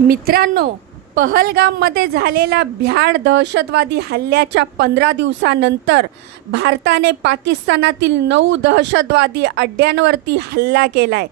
मित्रांनो, पहलगाममध्ये झालेल्या भ्याड दहशतवादी हल्ल्याच्या 15 दिवसानंतर भारताने पाकिस्तानातील 9 दहशतवादी अड्ड्यांवरती हल्ला केलाय,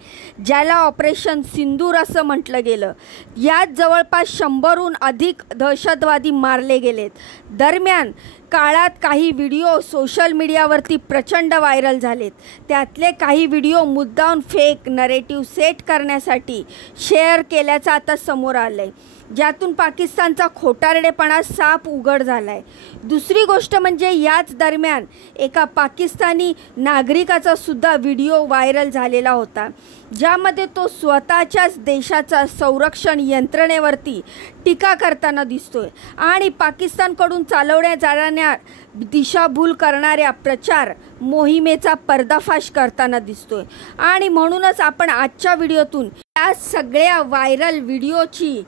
ज्याला ऑपरेशन सिंदूर असं म्हटलं गेलं। यात जवळपास 100हून अधिक दहशतवादी मारले गेलेत। दरम्यान काळात काही व्हिडिओ सोशल मीडियावरती प्रचंड व्हायरल झालेत। त्यातले काही व्हिडिओ मुद्दाम फेक नरेटिव्ह सेट करण्यासाठी शेअर केल्याचं आता समोर आलंय, ज्यातून पाकिस्तानचा खोटारडेपणा साफ उघड झालाय। दुसरी गोष्ट म्हणजे याच दरम्यान एका पाकिस्तानी नागरिकाचा सुद्धा व्हिडिओ व्हायरल झालेला होता, ज्यामध्ये तो स्वतःच्याच देशाच्या संरक्षण यंत्रणेवरती टीका करताना दिसतोय आणि पाकिस्तानकडून चालवण्यात जाणाऱ्या दिशाभूल करणाऱ्या प्रचार मोहिमेचा पर्दाफाश करताना दिसतोय। आणि म्हणूनच आपण आजच्या व्हिडिओतून या सगळ्या व्हायरल व्हिडिओची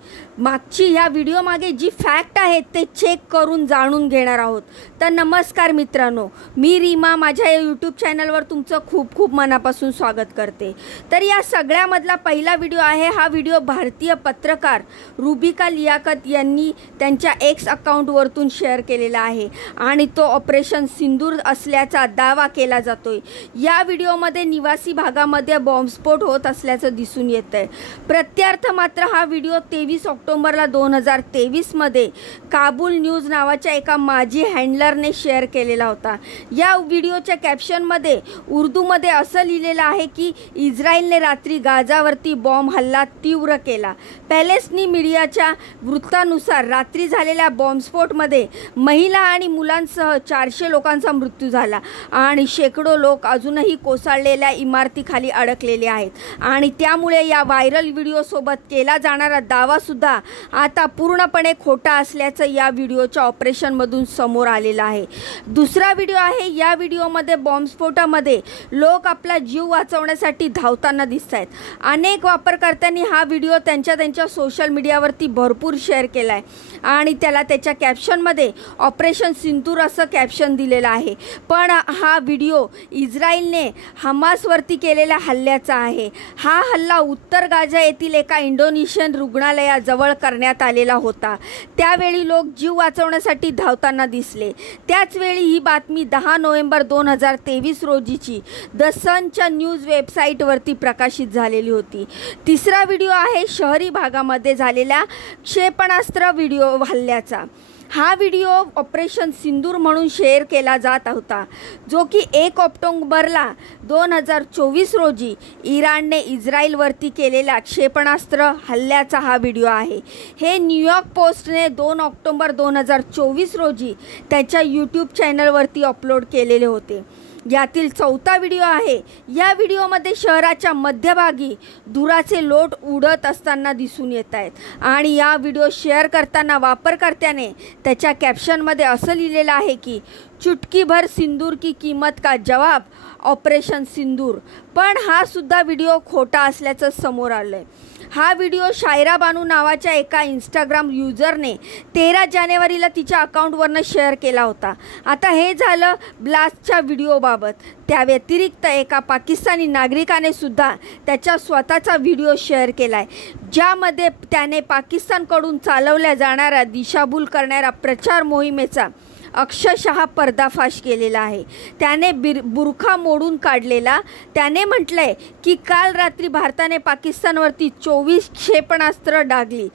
ह्या व्हिडिओ मागे जी फॅक्ट आहेत ते चेक करून जाणून घेणार आहोत। तर नमस्कार मित्रांनो, मी रीमा माझ्या यूट्यूब चॅनलवर तुमचं खूप खूप मनापासून स्वागत करते। तर या सगळ्यामधला पहिला व्हिडिओ आहे, हा व्हिडिओ भारतीय पत्रकार रुबिका लियाकत यांनी त्यांच्या एक्स अकाउंटवरतून शेअर केलेला आहे आणि तो ऑपरेशन सिंदूर असल्याचा दावा केला जातोय। या व्हिडिओमध्ये निवासी भागामध्ये बॉम्बस्फोट होत असल्याचं दिसून येतंय। प्रत्यार्थ मात्र हा व्हिडिओ 23 ऑक्टोबरला 2023 मध्ये काबूल न्यूज नावाच्या एका माजी हँडलरने शेअर केलेला होता। या व्हिडिओच्या कॅप्शनमध्ये उर्दूमध्ये असं लिहिलेलं आहे की इस्रायलने रात्री गाझावरती बॉम्ब हल्ला तीव्र केला। पॅलेस्टिनी मीडियाच्या वृत्तानुसार रात्री झालेल्या बॉम्बस्फोटमध्ये महिला आणि मुलांसह 400 लोकांचा मृत्यू झाला आणि शेकडो लोक अजूनही कोसळलेल्या इमारतीखाली अडकलेले आहेत आणि त्यामुळे या व्हायरल व्हिडिओसोबत केला जाणारा दावा सुद्धा आता पूर्णपणे खोटा असल्याचं या व्हिडिओच्या ऑपरेशनमधून समोर आलेलं आहे। दुसरा व्हिडिओ आहे, या व्हिडिओमध्ये बॉम्बस्फोटामध्ये लोक आपला जीव वाचवण्यासाठी धावताना दिसत आहेत। अनेक वापरकर्त्यांनी हा व्हिडिओ त्यांच्या सोशल मीडियावरती भरपूर शेअर केला आहे आणि त्याला त्याच्या कॅप्शनमध्ये ऑपरेशन सिंदूर असं कॅप्शन दिलेलं आहे। पण हा व्हिडिओ इस्रायलने हमासवरती केलेल्या हल्ल्याचा आहे। हा हल्ला उत्तर गाझा येथील एका इंडोनेशियन रुग्णालयाजवळ करण्यात आलेला होता। त्यावेळी लोक जीव वाचवण्यासाठी धावताना दिसले। त्याचवेळी ही बातमी 10 नोव्हेंबर 2023 रोजीची द सनच्या न्यूज वेबसाईटवरती प्रकाशित झालेली होती। तिसरा व्हिडिओ आहे शहरी भागामध्ये झालेल्या क्षेपणास्त्र व्हिडिओ हल्ल्याचा। हा व्हिडिओ ऑपरेशन सिंदूर म्हणून शेअर केला जात होता, जो की 1 ऑक्टोबरला 2024 रोजी इराणने इस्रायलवरती केलेल्या क्षेपणास्त्र हल्ल्याचा हा व्हिडिओ आहे। हे न्यूयॉर्क पोस्टने 2 ऑक्टोबर 2024 रोजी त्याच्या यूट्यूब चॅनलवरती अपलोड केलेले होते। यातील चौथा व्हिडिओ आहे। या व्हिडिओमध्ये शहराच्या मध्यभागी धुराचे लोट उडत असताना दिसून येत आहेत आणि या व्हिडिओ शेअर करताना वापरकर्त्याने त्याच्या कॅप्शनमध्ये असं लिहिलेलं आहे की चुटकी भर सिंदूर की कीमत का जवाब ऑपरेशन सिंदूर। पण हा सुद्धा व्हिडिओ खोटा असल्याचं समोर आलंय। हा व्हिडिओ शायरा बानू नावाच्या एका इंस्टाग्राम युजरने 13 जानेवारीला तिच्या अकाउंटवरनं शेअर केला होता। आता हे झालं ब्लास्टच्या व्हिडिओबाबत। त्या व्यतिरिक्त एका पाकिस्तानी नागरिकाने सुद्धा त्याच्या स्वतःचा व्हिडिओ शेअर केला आहे, ज्यामध्ये त्याने पाकिस्तानकडून चालवल्या जाणाऱ्या दिशाभूल करणाऱ्या प्रचार मोहिमेचा अक्षरशः पर्दाफाश केलेला आहे। त्याने बुरखा मोडून काढलेला। त्याने म्हटलंय की काल रात्री भारताने पाकिस्तानवरती 24 क्षेपणास्त्र डागली।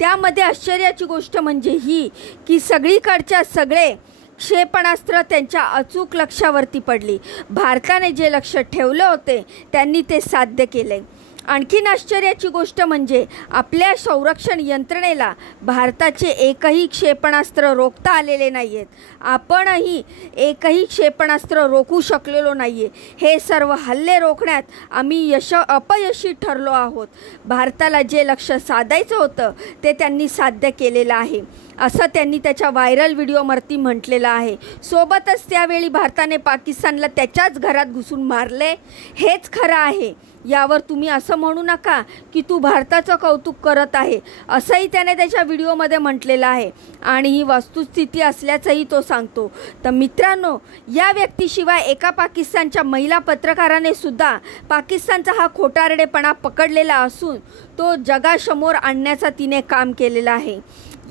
त्यामध्ये आश्चर्याची गोष्ट म्हणजे ही की सगळीकडच्या सगळे क्षेपणास्त्र त्यांच्या अचूक लक्ष्यावरती पडली। भारताने जे लक्ष्य ठेवले होते त्यांनी ते साध्य केले। आणखीन आश्चर्याची गोष्ट म्हणजे आपल्या संरक्षण यंत्रणेला भारताचे एकही क्षेपणास्त्र रोखता आलेले नाही आहेत। आपणही एकही क्षेपणास्त्र रोखू शकलेलो नाही आहे। हे सर्व हल्ले रोखण्यात आम्ही अपयशी ठरलो आहोत। भारताला जे लक्ष्य साधायचं होतं ते त्यांनी साध्य केलेलं आहे। असं त्यांनी त्याच्या व्हायरल व्हिडिओवरती म्हटलेलं आहे। सोबतच त्यावेळी भारताने पाकिस्तानला त्याच्याच घरात घुसून मारले हेच खरं आहे, यावर तुम्ही असं म्हणू नका की तू भारताचं कौतुक करत आहे, असंही त्याने त्याच्या व्हिडिओमध्ये म्हटलेलं आहे आणि ही वस्तुस्थिती असल्याचंही तो सांगतो। तर मित्रांनो, या व्यक्तीशिवाय एका पाकिस्तानच्या महिला पत्रकाराने सुद्धा पाकिस्तानचा हा खोटारडेपणा पकडलेला असून तो जगासमोर आणण्याचा तिने काम केलेलं आहे।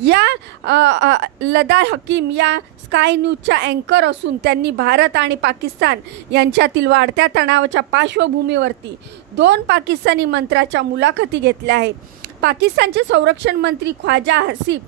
या लदा हकीम या स्काय न्यूजच्या अँकर असून त्यांनी भारत आणि पाकिस्तान यांच्यातील वाढत्या तणावाच्या पार्श्वभूमीवरती 2 पाकिस्तानी मंत्र्याच्या मुलाखती घेतल्या आहेत। पाकिस्तानचे संरक्षण मंत्री ख्वाजा आसिफ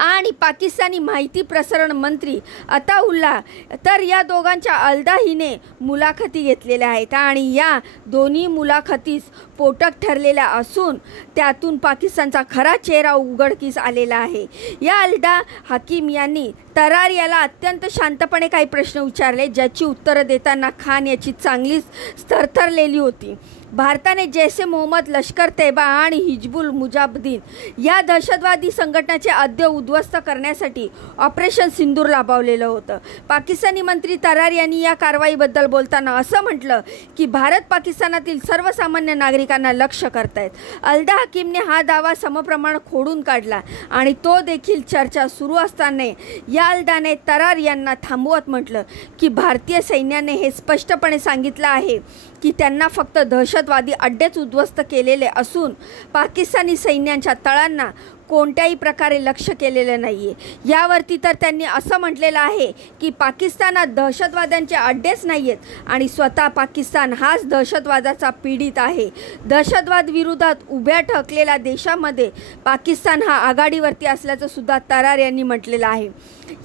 आणि पाकिस्तानी माहिती प्रसारण मंत्री अताउल्ला, तर या दोघांच्या अलदा हिने मुलाखती घेतलेल्या आहेत आणि या दोन्ही मुलाखतीस स्फोटक ठरलेल्या असून त्यातून पाकिस्तानचा खरा चेहरा उघडकीस आलेला आहे। या अलदा हकीम यांनी तरार याला अत्यंत शांतपणे काही प्रश्न विचारले, ज्याची उत्तरं देताना खान याची चांगलीच थरथरलेली होती। भारताने जैश ए मोहम्मद, लष्कर तैयबा आणि हिजबुल मुजाहिदीन या दहशतवादी संघटनाचे अड्डे उद्ध्वस्त करण्यासाठी ऑपरेशन सिंदूर राबवलेलं होतं। पाकिस्तानी मंत्री तरार यांनी या कारवाईबद्दल बोलताना असं म्हटलं की भारत पाकिस्तानातील सर्वसामान्य नागरिकांना लक्ष्य करतायत। अलदा हकीमने हा दावा समप्रमाण खोडून काढला आणि तो देखील चर्चा सुरू असताना या अलदाने तरार यांना थांबवत म्हटलं की भारतीय सैन्याने हे स्पष्टपणे सांगितलं आहे की त्यांना फक्त दहशतवादी अड्डेच उद्ध्वस्त केलेले असून पाकिस्तानी सैन्याच्या तळांना कोणत्याही प्रकारे लक्ष केलेले नाही आहे। यावरती तर त्यांनी असं म्हटलेलं आहे की पाकिस्तानात दहशतवाद्यांचे अड्डेच नाही आहेत आणि स्वतः पाकिस्तान हाच दहशतवादाचा पीडित आहे। दहशतवाद विरोधात उभ्या ठाकलेल्या देशामध्ये पाकिस्तान हा आघाडीवरती असल्याचं सुद्धा तरार यांनी म्हटलेलं आहे।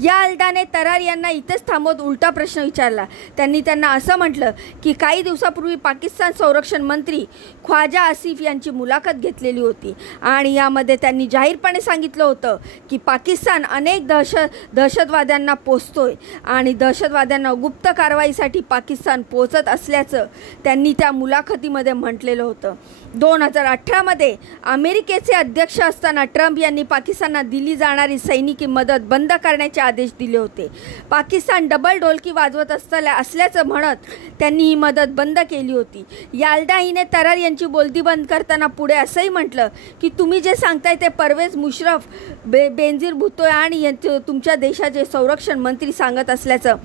या अलदाने तरार यांना इथेच थांबवत उलटा प्रश्न विचारला। त्यांनी त्यांना असं म्हटलं की काही दिवसापूर्वी पाकिस्तान संरक्षण मंत्री ख्वाजा आसिफ यांची मुलाखत घेतलेली होती आणि यामध्ये त्यांनी जाहीरपणे सांगितलं होतं की पाकिस्तान अनेक दहशतवाद्यांना पोसतोय आणि दहशतवाद्यांना गुप्त कारवाईसाठी पाकिस्तान पोचत असल्याचं त्यांनी त्या मुलाखतीमध्ये म्हटलेलं होतं। 2018 मध्ये अमेरिकेचे अध्यक्ष असताना ट्रम्प यांनी पाकिस्तानला दिली जाणारी सैनिकी मदत बंद करण्याचे आदेश दिले होते। पाकिस्तान डबल ढोलकी वाजवत असल्याचं म्हणत त्यांनी ही मदत बंद केली होती। याल्दा हिने तरार यांची बोलती बंद करताना पुढे असंही म्हटलं की तुम्ही जे सांगताय ते परवेज मुशर्रफ, बेनजीर भुट्टो आणि तुमच्या देशाचे संरक्षण मंत्री सांगत असल्याचं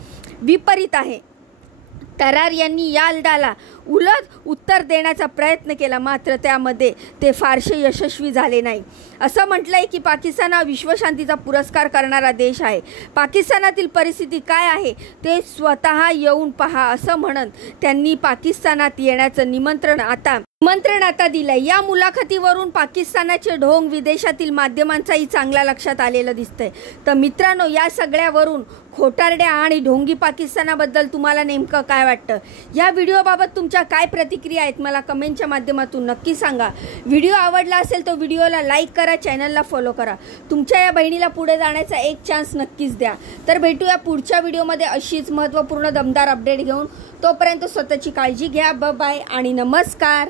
विपरीत आहे। तरार यांनी या अलदाला उलट उत्तर देण्याचा प्रयत्न केला, मात्र त्यामध्ये ते फारसे यशस्वी झाले नाही। असं म्हटलंय की पाकिस्तान हा विश्वशांतीचा पुरस्कार करणारा देश आहे। पाकिस्तानातील परिस्थिती काय आहे ते स्वतः येऊन पहा असं म्हणत त्यांनी पाकिस्तानात येण्याचं निमंत्रण आता दिलंय। या मुलाखतीवरून पाकिस्तानाचे ढोंग विदेशातील माध्यमांचाही चांगला लक्षात आलेलं दिसतंय। तर मित्रांनो, या सगळ्यावरून खोटारड्या आणि ढोंगी पाकिस्तानाबद्दल तुम्हाला नेमकं काय वाटतं? या व्हिडिओबाबत तुमच्या काय प्रतिक्रिया आहेत मला कमेंटच्या माध्यमातून नक्की सांगा। व्हिडिओ आवडला असेल तर व्हिडिओला लाईक करा, चॅनलला फॉलो करा। तुमच्या या बहिणीला पुढे जाण्याचा एक चान्स नक्कीच द्या। तर भेटूया पुढच्या व्हिडिओमध्ये अशीच महत्त्वपूर्ण दमदार अपडेट घेऊन। तोपर्यंत स्वतःची काळजी घ्या। बाय आणि नमस्कार।